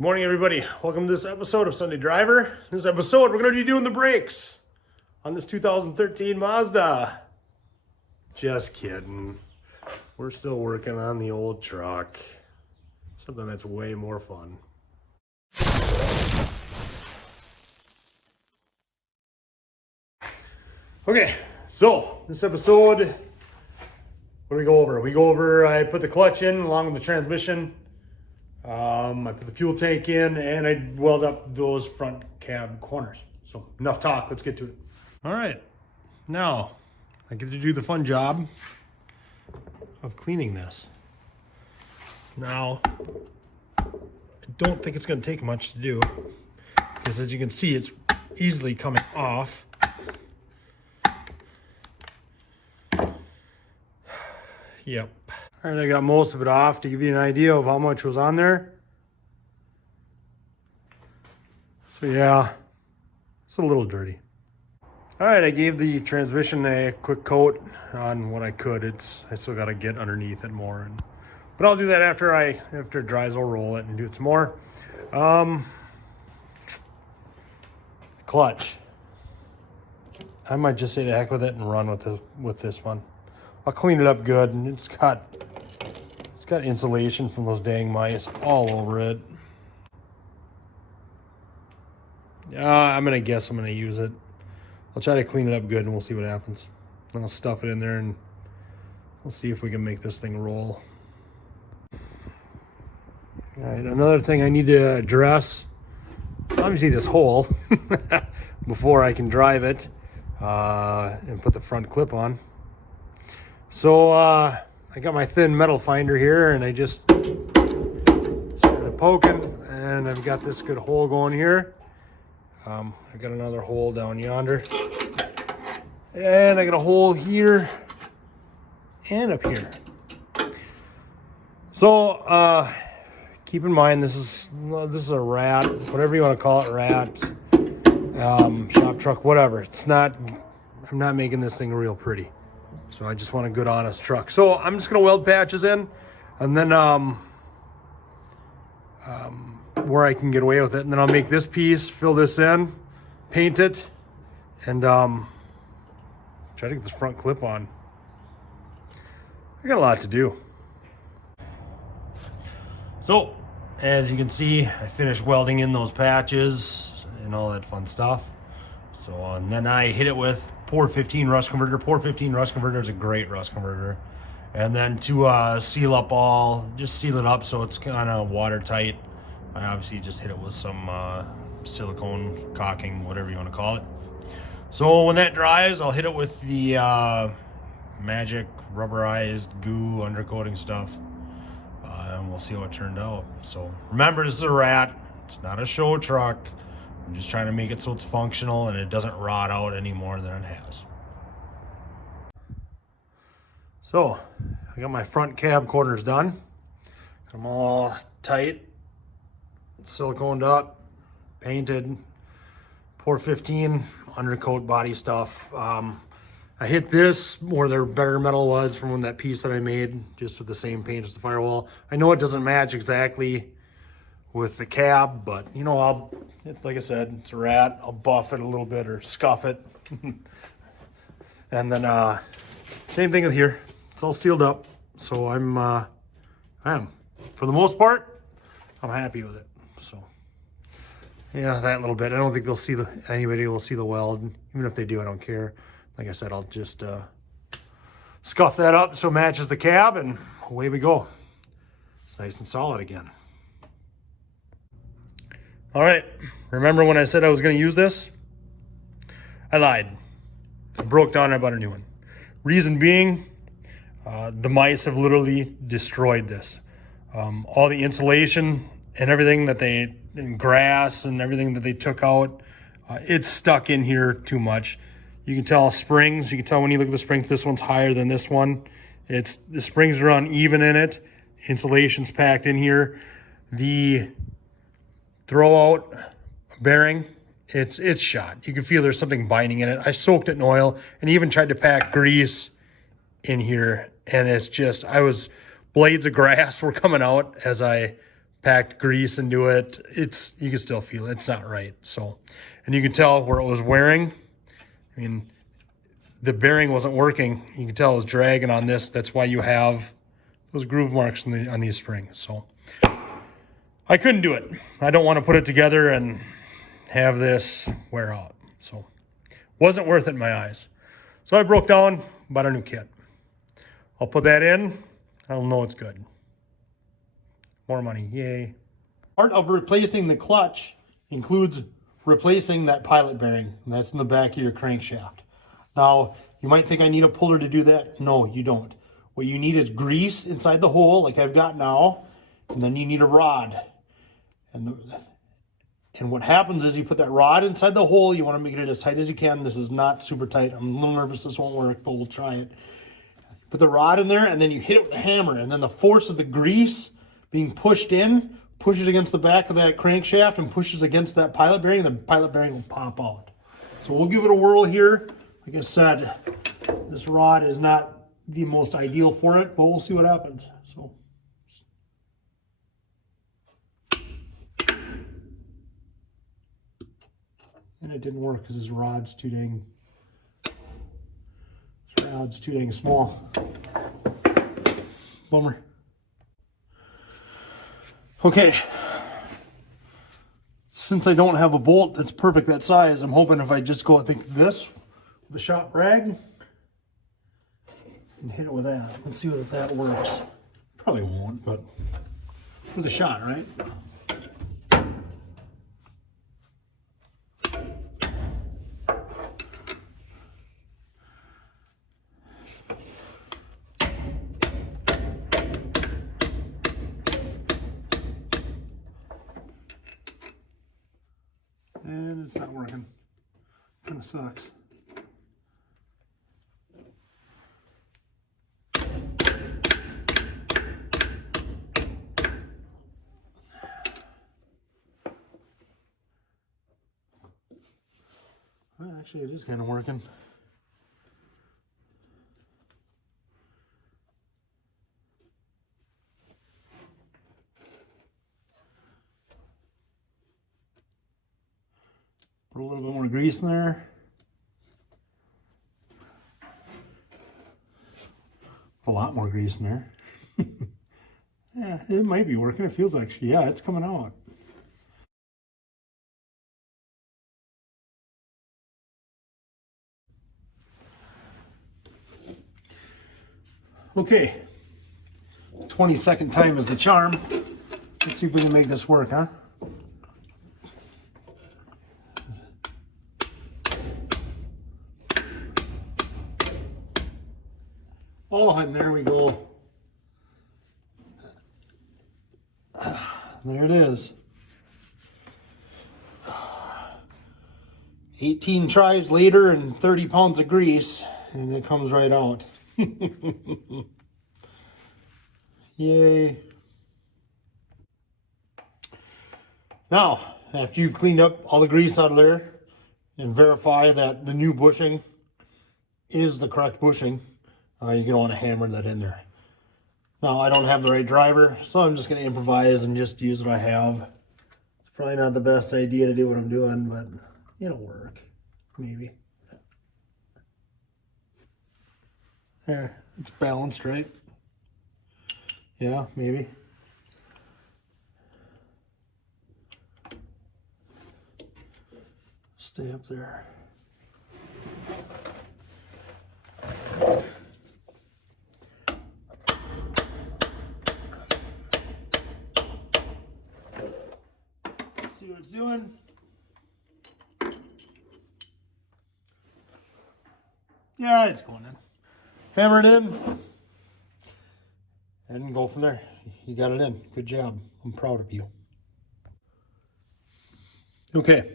Good morning, everybody. Welcome to this episode of Sunday Driver. In this episode, we're going to be doing the brakes on this 2013 Mazda. Just kidding. We're still working on the old truck. Something that's way more fun. Okay, so this episode, what do we go over? I put the clutch in along with the transmission. I put the fuel tank in and I weld up those front cab corners. So enough talk, let's get to it. All right, now I get to do the fun job of cleaning this. Now, I don't think it's gonna take much to do because as you can see, it's easily coming off. Yep. All right, I got most of it off to give you an idea of how much was on there. So yeah, it's a little dirty. All right, I gave the transmission a quick coat on what I could. I still got to get underneath it more, but I'll do that after it dries. I'll roll it and do it some more. Clutch. I might just say the heck with it and run with this one. I'll clean it up good, and it's got insulation from those dang mice all over it. I'm gonna guess I'm gonna use it. I'll try to clean it up good and we'll see what happens. Then I'll stuff it in there and we'll see if we can make this thing roll. All right, another thing I need to address, obviously this hole before I can drive it and put the front clip on. So I got my thin metal finder here and I just started poking and I've got this good hole going here. I've got another hole down yonder and I got a hole here and up here. So keep in mind this is a rat, whatever you want to call it, rat, shop truck, whatever. I'm not making this thing real pretty. So I just want a good, honest truck. So I'm just gonna weld patches in, and then where I can get away with it, and then I'll make this piece, fill this in, paint it, and try to get this front clip on. I got a lot to do. So as you can see, I finished welding in those patches and all that fun stuff. So and then I hit it with Port 15 rust converter. Port 15 rust converter is a great rust converter. And then to seal it up so it's kind of watertight, I obviously just hit it with some silicone caulking, whatever you want to call it. So when that dries, I'll hit it with the magic rubberized goo undercoating stuff. And we'll see how it turned out. So remember, this is a rat. It's not a show truck. I'm just trying to make it so it's functional and it doesn't rot out any more than it has. So I got my front cab corners done. Got them all tight, siliconed up, painted, Port 15 undercoat body stuff. I hit this where the bare metal was from that piece that I made, just with the same paint as the firewall. I know it doesn't match exactly with the cab, but you know, it's like I said, it's a rat. I'll buff it a little bit or scuff it. And then same thing with here. It's all sealed up. So I am, for the most part, I'm happy with it. So yeah, that little bit. I don't think anybody will see the weld. Even if they do, I don't care. Like I said, I'll just scuff that up so it matches the cab and away we go. It's nice and solid again. All right, remember when I said I was gonna use this? I lied. It broke down, I bought a new one. Reason being, the mice have literally destroyed this. All the insulation and everything and grass and everything that they took out, it's stuck in here too much. You can tell springs, you can tell when you look at the springs, this one's higher than this one. The springs are uneven in it. Insulation's packed in here. The throwout bearing, it's shot. You can feel there's something binding in it. I soaked it in oil and even tried to pack grease in here, and it's just, blades of grass were coming out as I packed grease into it. You can still feel it. It's not right. So, and you can tell where it was wearing. I mean, the bearing wasn't working. You can tell it was dragging on this. That's why you have those groove marks on these springs. So I couldn't do it. I don't want to put it together and have this wear out. So wasn't worth it in my eyes. So I broke down, bought a new kit. I'll put that in. I'll know it's good. More money, yay. Part of replacing the clutch includes replacing that pilot bearing. And that's in the back of your crankshaft. Now, you might think I need a puller to do that. No, you don't. What you need is grease inside the hole, like I've got now, and then you need a rod. And what happens is you put that rod inside the hole. You want to make it as tight as you can. This is not super tight. I'm a little nervous this won't work, but we'll try it. Put the rod in there, and then you hit it with a hammer, and then the force of the grease being pushed in pushes against the back of that crankshaft and pushes against that pilot bearing, and the pilot bearing will pop out. So we'll give it a whirl here. Like I said, this rod is not the most ideal for it, but we'll see what happens. So, and it didn't work because this rod's too dang small. Bummer. Okay. Since I don't have a bolt that's perfect that size, I'm hoping if I just go, I think this, with the shop rag, and hit it with that. Let's see if that works. Probably won't, but with a shot, right? And it's not working. Kind of sucks. Well, actually, it is kind of working. Put a little bit more grease in there. A lot more grease in there. Yeah, it might be working. It feels like, yeah, it's coming out. Okay, 22nd time is the charm. Let's see if we can make this work, huh? Oh, and there we go. There it is. 18 tries later and 30 pounds of grease, and it comes right out. Yay. Now, after you've cleaned up all the grease out of there and verify that the new bushing is the correct bushing, you're going to want to hammer that in there. Now, I don't have the right driver, so I'm just going to improvise and just use what I have. It's probably not the best idea to do what I'm doing, but it'll work. Maybe. There, it's balanced, right? Yeah, maybe. Stay up there. See what it's doing. Yeah, it's going in. Hammer it in and go from there. You got it in. Good job. I'm proud of you. Okay.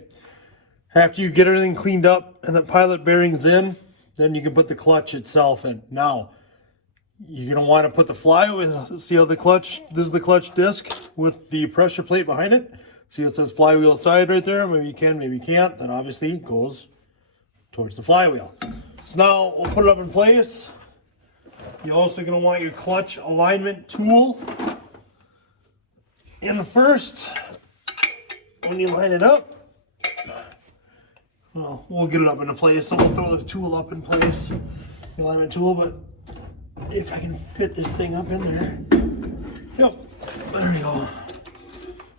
After you get everything cleaned up and the pilot bearing's in, then you can put the clutch itself in. Now, you're going to want to put the flywheel. See how the clutch, this is the clutch disc with the pressure plate behind it. See it says flywheel side right there. Maybe you can, maybe you can't. That obviously goes towards the flywheel. So now we'll put it up in place. You're also going to want your clutch alignment tool And first, when you line it up, well, we'll get it up into place. So we'll throw the tool up in place, the alignment tool, but if I can fit this thing up in there. Yep, there we go.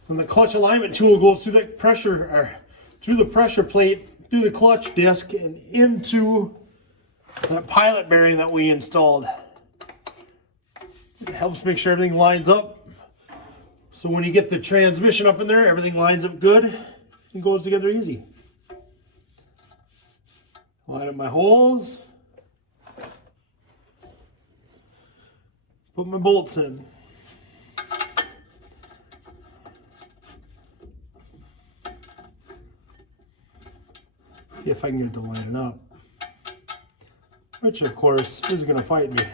And the clutch alignment tool goes through that pressure, or through the pressure plate, through the clutch disc, and into that pilot bearing that we installed. It helps make sure everything lines up. So when you get the transmission up in there, everything lines up good and goes together easy. Line up my holes. Put my bolts in. If I can get it to line it up. Which of course is going to fight me.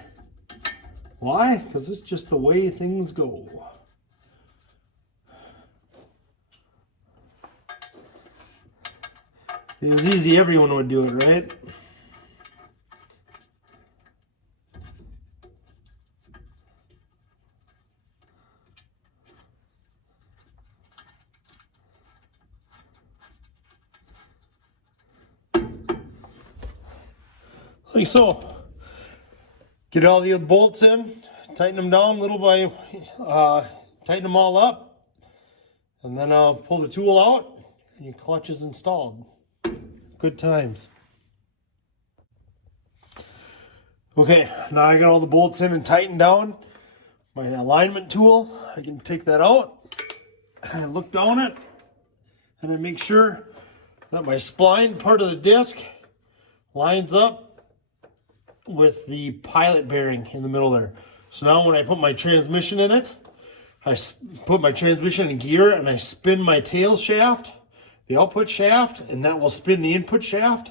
Why? Because it's just the way things go. If it was easy, everyone would do it, right? Like so. Get all the bolts in, tighten them down little by, tighten them all up, and then pull the tool out, and your clutch is installed. Good times. Okay, now I got all the bolts in and tightened down. My alignment tool, I can take that out, and I look down it, and I make sure that my spline part of the disc lines up with the pilot bearing in the middle there. So now when I put my transmission in it, I put my transmission in gear and I spin my tail shaft, the output shaft, and that will spin the input shaft.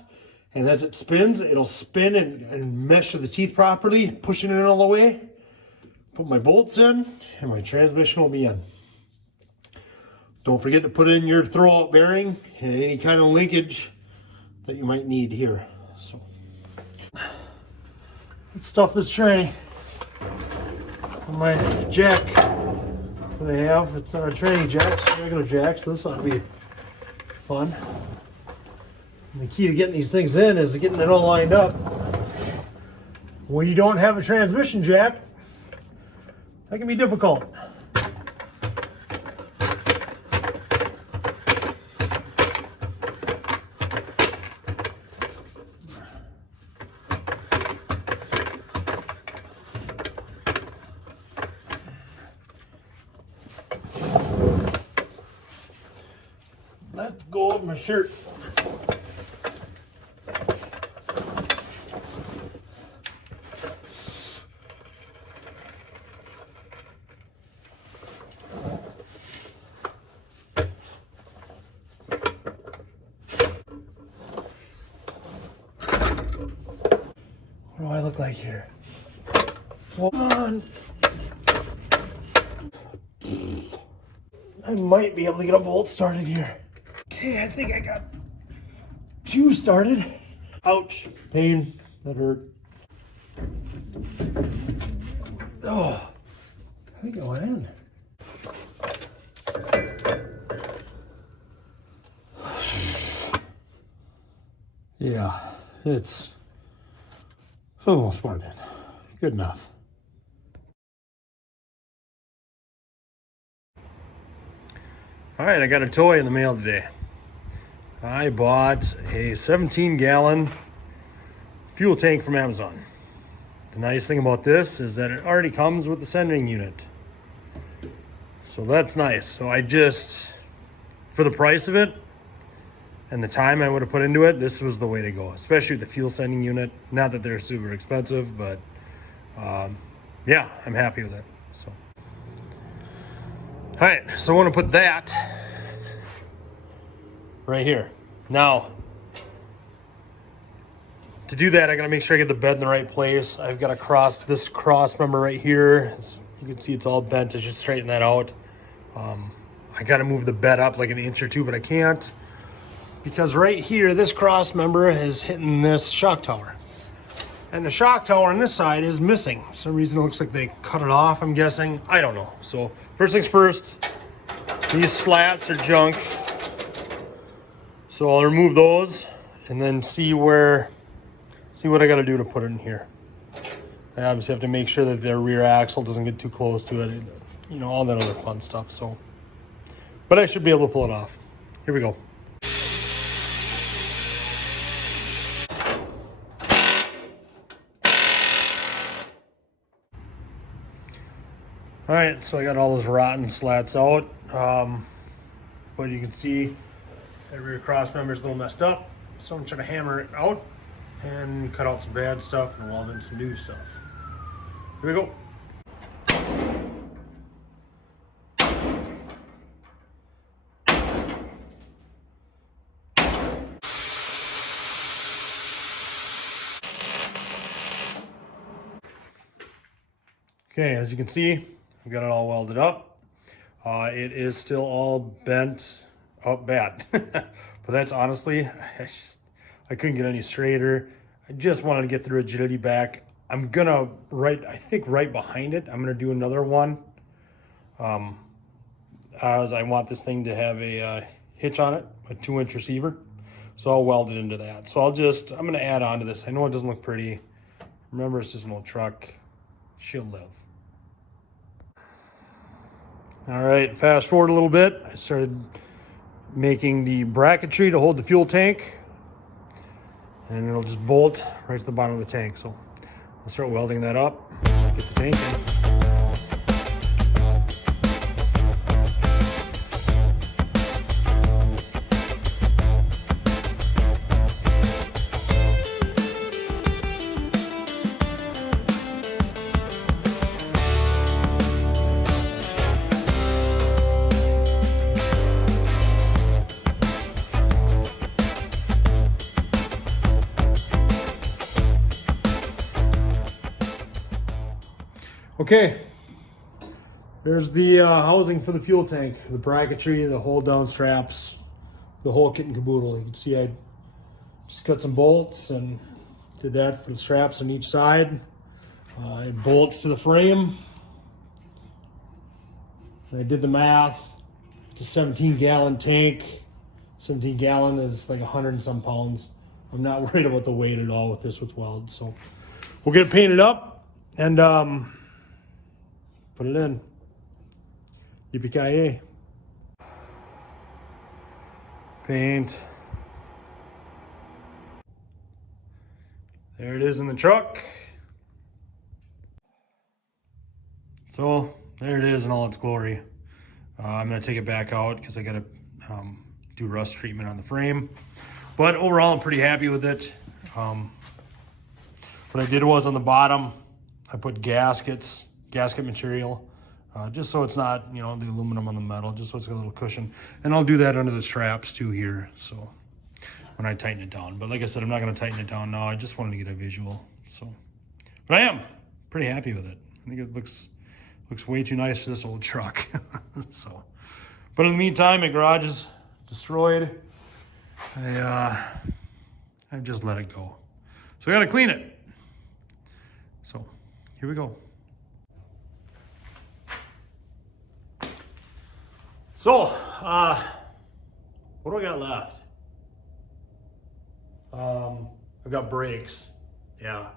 And as it spins, it'll spin and mesh the teeth properly, pushing it all the way. Put my bolts in and my transmission will be in. Don't forget to put in your throwout bearing and any kind of linkage that you might need here. So. That stuff is tranny. My jack that I have, it's not a tranny jack, it's a regular jack, so this ought to be fun. And the key to getting these things in is getting it all lined up. When you don't have a transmission jack, that can be difficult. Let go of my shirt. What do I look like here? Hold on. I might be able to get a bolt started here. Okay, I think I got two started. Ouch, pain, that hurt. Oh, I think it went in. Yeah, it's for the most part in. Good enough. All right, I got a toy in the mail today. I bought a 17-gallon fuel tank from Amazon. The nice thing about this is that it already comes with the sending unit. So that's nice. So I just, for the price of it and the time I would have put into it, this was the way to go, especially with the fuel sending unit. Not that they're super expensive, but yeah, I'm happy with it. So, all right, so I want to put that right here. Now, to do that, I gotta make sure I get the bed in the right place. I've got to this cross member right here. You can see it's all bent. I should straighten that out. I gotta move the bed up like an inch or two, but I can't because right here, this cross member is hitting this shock tower. And the shock tower on this side is missing. For some reason it looks like they cut it off, I'm guessing. I don't know. So first things first, These slats are junk. So I'll remove those and then see what I got to do to put it in here. I obviously have to make sure that their rear axle doesn't get too close to it, you know, all that other fun stuff. So, but I should be able to pull it off. Here we go. All right, so I got all those rotten slats out, but you can see that rear cross member is a little messed up. So I'm trying to hammer it out and cut out some bad stuff and weld in some new stuff. Here we go. Okay, as you can see, I've got it all welded up. It is still all bent up bad, but that's honestly, I couldn't get any straighter. I just wanted to get the rigidity back. I'm gonna, I think right behind it, I'm gonna do another one. As I want this thing to have a hitch on it, a 2-inch receiver. So I'll weld it into that. So I'm gonna add on to this. I know it doesn't look pretty. Remember, it's just an old truck. She'll live. All right, fast forward a little bit. I started making the bracketry to hold the fuel tank, and it'll just bolt right to the bottom of the tank. So I'll start welding that up, get the tank in. Okay, there's the housing for the fuel tank, the bracketry, the hold down straps, the whole kit and caboodle. You can see I just cut some bolts and did that for the straps on each side. It bolts to the frame. And I did the math. It's a 17-gallon tank. 17 gallon is like 100 and some pounds. I'm not worried about the weight at all with this with weld. So we'll get it painted up and put it in. Yippee-ki-yay. Paint. There it is in the truck. So there it is in all its glory. I'm gonna take it back out because I gotta do rust treatment on the frame. But overall, I'm pretty happy with it. What I did was on the bottom, I put gasket material, just so it's not, you know, the aluminum on the metal, just so it's got a little cushion. And I'll do that under the straps too here, so when I tighten it down. But like I said, I'm not gonna tighten it down now. I just wanted to get a visual, so. But I am pretty happy with it. I think it looks way too nice for this old truck. So, but in the meantime, my garage is destroyed. I've just let it go. So I gotta clean it. So here we go. So, what do I got left? I've got brakes. Yeah.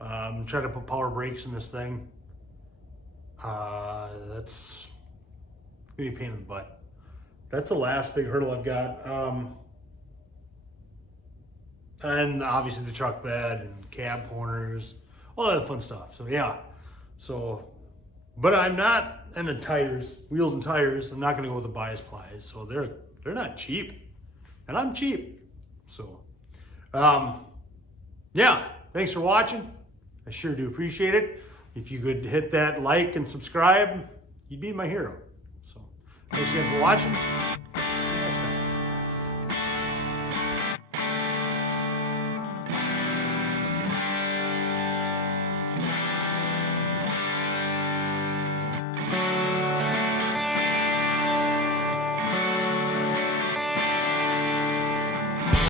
I'm trying to put power brakes in this thing. That's gonna be a pain in the butt. That's the last big hurdle I've got. And obviously the truck bed and cab corners, all that fun stuff. So yeah. So, but I'm not, and the tires, wheels and tires, I'm not gonna go with the bias plies. So they're not cheap, and I'm cheap. So, yeah, thanks for watching. I sure do appreciate it. If you could hit that like and subscribe, you'd be my hero. So thanks again for watching.